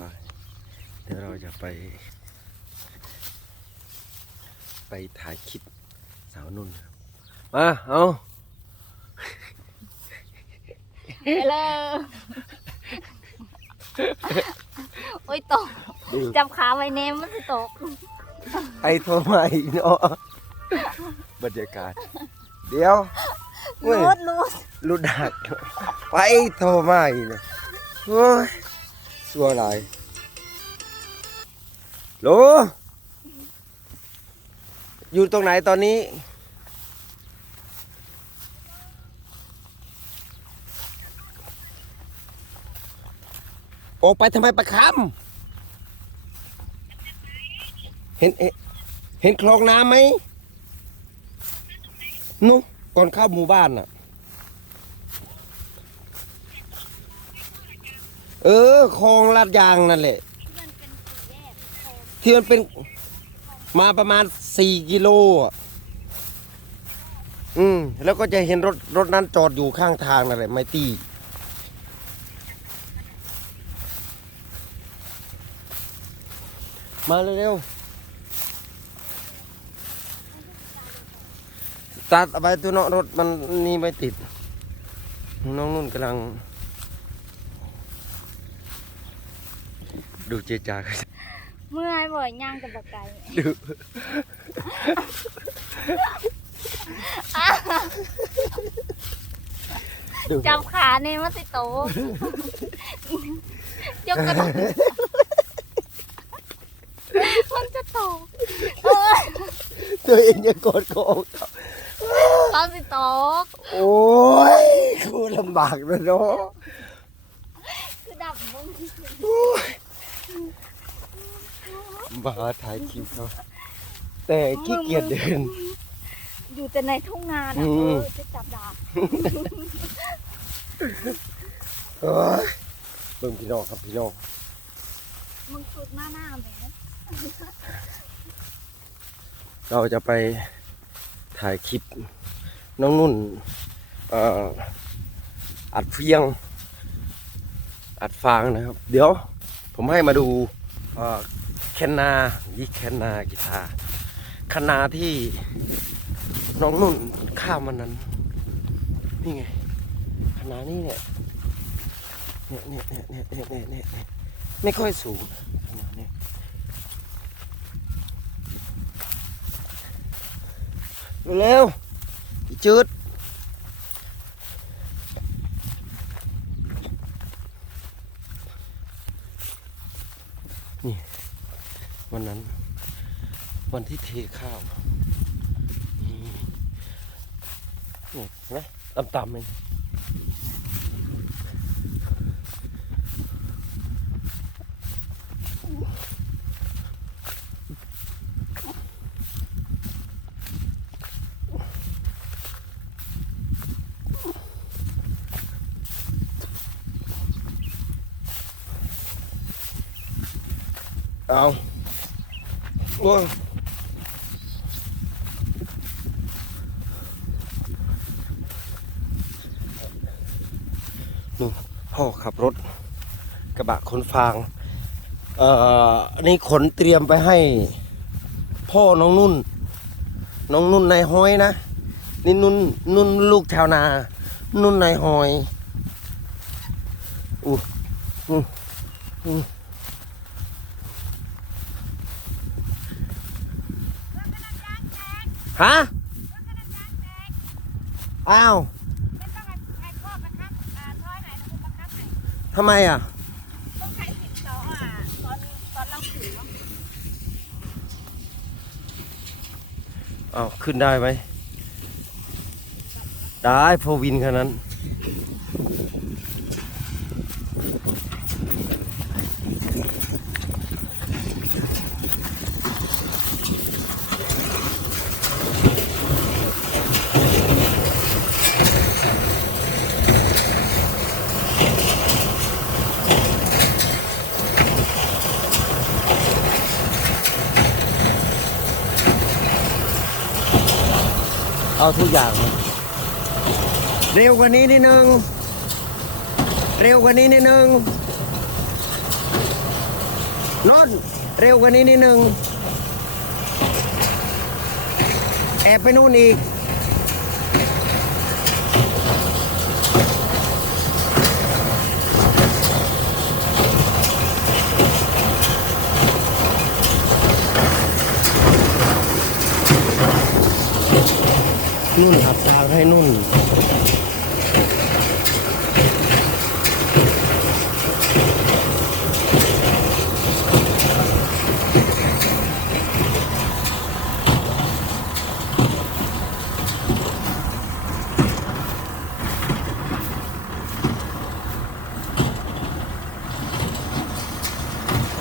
ไปเดี๋ยวเราจะไป ไปถ่ายคลิปสาวนุ่นครับมาเอาไปเลยโอ้ยตกดูจับขาไว้เนมมันสิตก ไอ้โทรมาอีกเนาะบรรยากาศ เดี๋ยวเว้ยรูดรูดรุดดักไปโทรมาอีกนะโอ้ย สัวหลายโหลอยู่ตรงไหนตอนนี้ออกไปทำไมประคำเห็นเห็นเห็นคลองน้ำไหม นุก่อนเข้าหมู่บ้านน่ะ เออคลองลาดยางนั่นแหละ ที่มันเป็นมาประมาณสี่กิโลอะอืม แล้วก็จะเห็นรถรถนั้นจอดอยู่ข้างทางนั่นแหละ ไม่ตีมาเร็วๆตัดเอาไปตัวเนาะรถมันนี่ไม่ติด น้องนุ่นกำลัง ดูเจจากันเมื่อยบ่อยย่างกับบักไก่ดูดูจับขาเนมมันสิตกยกกระโดดมันจะตกเอ้ยตัวเองยังกดโกงตอนสิตกโอ้ยกูลำบากเลยเนาะ คือดับมึง มาถ่ายคลิปเขาแต่ขี้เกียจเดิน อยู่แต่ในทุ่งนาอืน่ะเอมอจะจับดาบเอ้ยเบิ่งพี่น้องครับพี่น้องมึงสุดหน้าหน้าแหมเราจะไปถ่ายคลิปน้องนุ่นเอ่ออัดเฟียง อัดฟางนะครับ เดี๋ยวผมให้มาดูเอ่อ แคนนายิแคนนากีตาคนาที่น้องนุ่นข้ามมันนั้น นี่ไงคนานี่เนี่ยเนี่ยเนี่ยเนี่ยเนี่ยเนี่ยเนี่ยเนี่ยไม่ค่อยสูงเนี้ยเร็วๆอีจืด วันนั้น วันที่เทข้าวนี่นี่เห็นต่ำๆเองเอา โอ้ยนู่นพ่อขับรถกระบะขนฟาง เอ่อนนี้ขนเตรียมไปให้ พ่อน้องนุ่น น้องนุ่นนายห้อยนะ นี่นุ่นนุ่นลูกชาวนา นุ่นนายห้อยอู้อู้อู้ ฮะอ้าวทำไมอะอ้าวขึ้นได้ไหม ได้โฟวินขนาดนั้น เอาทุกอย่าง เร็วกว่านี้นิดนึง เร็วกว่านี้นิดนึงนอนเร็วกว่านี้นิดนึงแอบไปนู่นอีก นุ่นครับทางให้นุ่น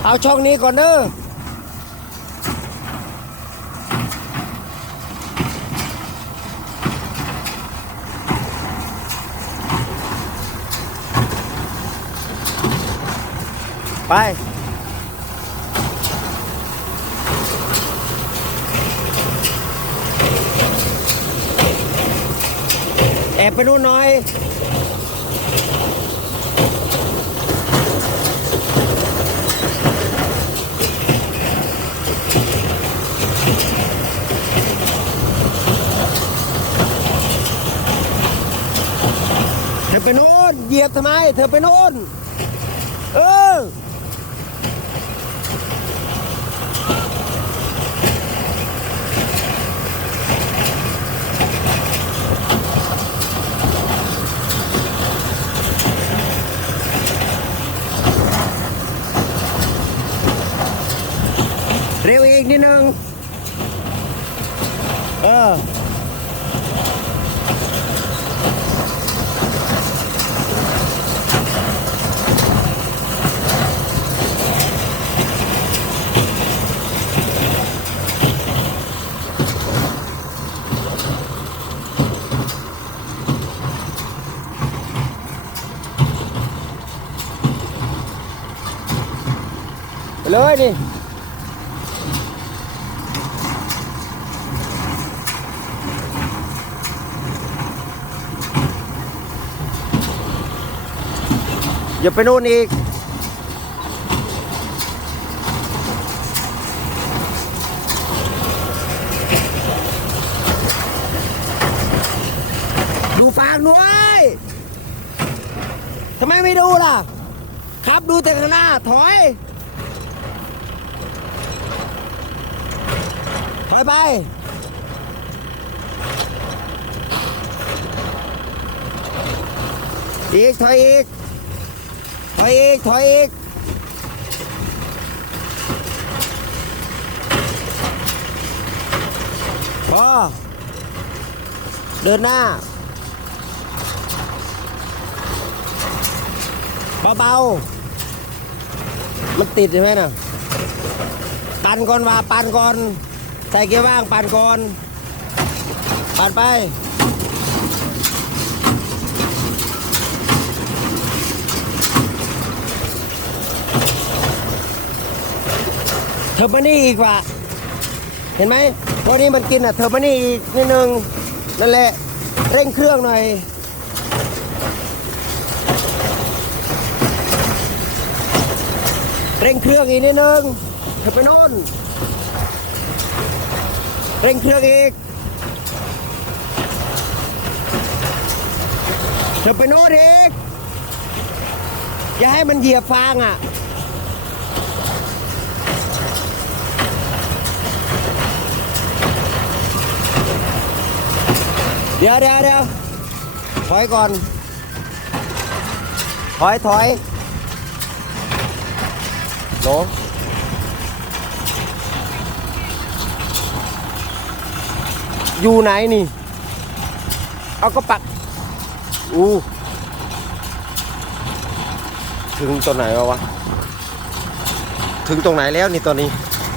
เอาช่องนี้ก่อนเด้อ ไป แอบไปนู่นหน่อยเธอไปโน่นเหยียบทำไม เธอไปโน่นเออ เร็วอีกนิดนึง เออ ไป เลยนี่อย่าไปนู่นอีกดูฟางด้วยทำไมไม่ดูล่ะ ครับดูแต่ข้างหน้า ถอย ถอย ไปอีกถอยอีกถอยอีกถอยอีกพอเดินหน้าเบาๆมันติดใช่ไหมน่ะปันก่อนว่าปันก่อน ส่เกียร์ว่างปั่นก่อนปั่นไป เทอร์มานี่อีกว่าเห็นไหมพอนี้มันกินอะเทอร์มานี่อีกนิดนึงนั่นแหละเร่งเครื่องหน่อยเร่งเครื่องอีกนิดนึงเธอไปโน่น เร่งเครื่องอีกเธอไปโน่นอีกอย่าให้มันเหยียบฟางอะเดี๋ยวเดี๋ยวเดี๋ยวถอยก่อน ถอยถอยโหล อยู่ไหนนี่ เอาก็ปัก อู้ถึงตรงไหนววะ ถึงตรงไหนแล้วนี่ตอนนี้